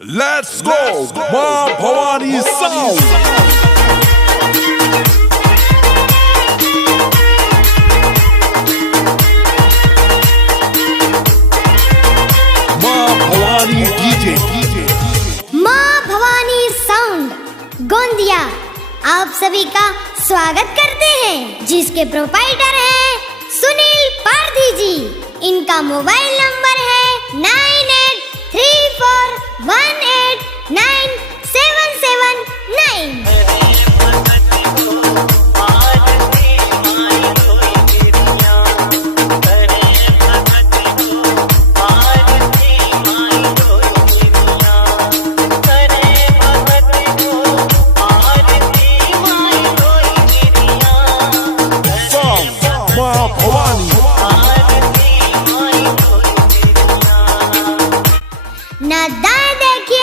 Let's go, Ma Bhavani Sound. Ma Bhavani DJ. माँ भवानी साउंड गोंदिया आप सभी का स्वागत करते हैं, जिसके प्रोपाइटर हैं सुनील पारधी जी। इनका मोबाइल नंबर है 9834189779। Ma Bhavani. न दाएं देखिए